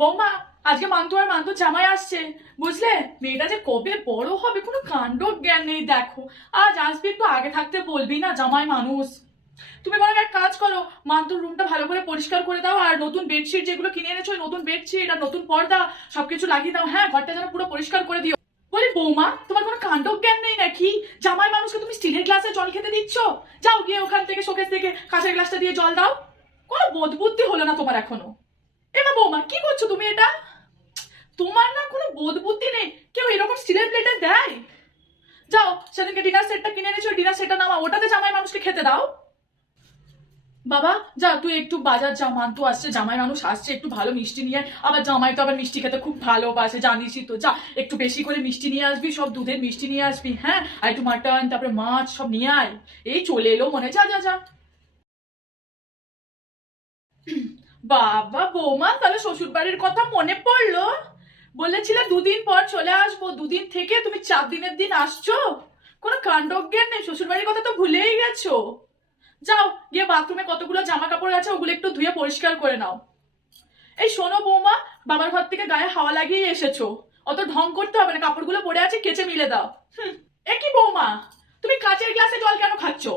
বৌমা, আজকে মান্তু আর মান্তু জামাই আসছে, বুঝলে? মেয়েটা যে কবে বড় হবে কোনো কাণ্ড জ্ঞান নেই। দেখো, আজ আসবি, একটু আগে থাকতে বলবি না? জামাই মানুষ। তুমি বরং এক কাজ করো, মান্তুর রুমটা ভালো করে পরিষ্কার করে দাও, আর নতুন বেডশিট যেগুলো কিনে এনেছো, নতুন বেডশিট আর নতুন পর্দা সবকিছু লাগিয়ে দাও। হ্যাঁ, ঘরটা যেন পুরো পরিষ্কার করে দিও। বলি বৌমা, তোমার কোনো কাণ্ড জ্ঞান নেই নাকি? জামাই মানুষকে তুমি স্টিলের গ্লাসে জল খেতে দিচ্ছ? যাও গিয়ে ওখান থেকে শোকেস থেকে কাঁচের গ্লাসটা দিয়ে জল দাও। কোনো বোধ বুদ্ধি হলো না তোমার এখনো? এটা বৌমা কি করছো তুমি এটা? তোমার না কোনো বোধ বুদ্ধি নেই? কেউ এরকম স্টিলের প্লেটে দেয়? যাও, সেদিনকে ডিনার সেটটা কিনে এনেছো, ডিনার সেটটা নামা, ওটাতে জামাই মানুষকে খেতে দাও। বাবা যা, তুই একটু বাজার যা, মান্তু আসছে, জামাই মানুষ আসছে, একটু ভালো মিষ্টি নিয়ে। আবার জামাই তো আবার মিষ্টি খেতে খুব ভালোবাসে, জানিসই তো। যা, একটু বেশি করে মিষ্টি নিয়ে আসবি, সব দুধের মিষ্টি নিয়ে আসবি। হ্যাঁ, আর একটু মাটন, তারপরে মাছ সব নিয়ে আয়। এই চলে এলো মনে হয়। যা যা যা। বাবা বৌমা, তাহলে শ্বশুর বাড়ির কথা মনে পড়লো? বলেছিলে দুদিন পর চলে আসবো, দুদিন থেকে তুমি 4 দিনের দিন আসছো। কোনো কাণ্ডজ্ঞান নেই, শ্বশুর বাড়ির কথা তো ভুলেই গেছো। যাও গিয়ে বাথরুমে কতগুলো জামা কাপড় আছে, ওগুলো একটু ধুয়ে পরিষ্কার করে নাও। এই শোনো বৌমা, বাবার ঘর থেকে গায়ে হাওয়া লাগিয়ে এসেছো, অত ঢং করতে হবে না, কাপড়গুলো পড়ে আছে কেচে মিলে দাও। এ কি বৌমা, তুমি কাচের গ্লাসে জল কেন খাচ্ছো?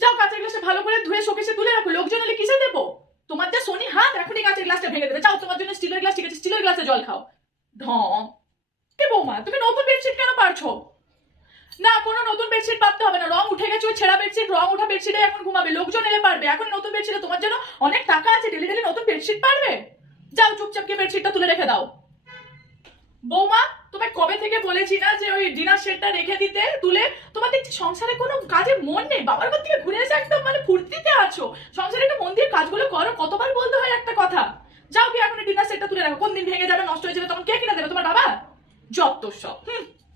যাও কাচের গ্লাসে ভালো করে ধুয়ে শোকেসে তুলে রাখো, লোকজন এলে কিসে দেবো? তোমার যা শনি হাত, এখনই কাচের গ্লাসটা ভেঙে দেবে। যাও, তোমার জন্য স্টিলের গ্লাস, ঠিক আছে, স্টিলের গ্লাসে জল খাও। ঢং। এ বৌমা, তুমি নতুন বেডশিট কেন পারছো? না, কোনো নতুন বেডশিট পাততে হবে না, রং উঠে গেছে, ওই ছেঁড়া বেডশিট, রং উঠা বেডশিটে এখন ঘুমাবে, লোকজন এলে পারবে। এখন নতুন বেডশিটে তোমার জন্য অনেক টাকা আছে, ডেলি ডেলি নতুন বেডশিট পারবে? যাও চুপচাপ গিয়ে বেডশিটটা তুলে রেখে দাও। বৌমা, তোমায় কবে থেকে বলেছি না যে ওই ডিনার সেটটা রেখে দিতে তুলে? তোমার দেখছি সংসারে কোনো কাজে মন নেই, বাবার ঘর থেকে ঘুরে এসে একদম মানে ফুর্তিতে আছো। সংসারে একটু মন দিয়ে কাজগুলো করো, কতবার বলতে হয় একটা কথা? যাও গিয়ে এখন ডিনার সেটটা তুলে রাখো, কোন দিন ভেঙে যাবে, নষ্ট হয়ে যাবে, তখন কে কিনে দেবে? তোমার বাবা? যত সব।